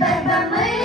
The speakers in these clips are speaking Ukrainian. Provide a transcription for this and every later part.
Bye-bye,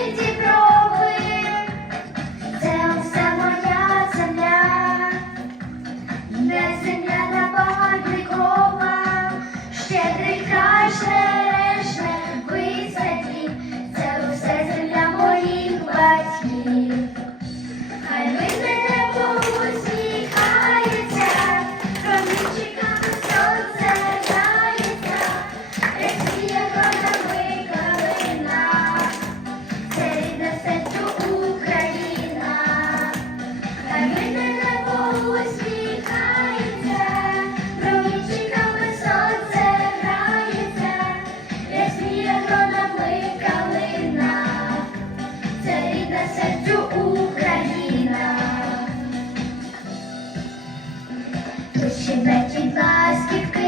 Прощебечить ласківки.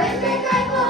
Безпекай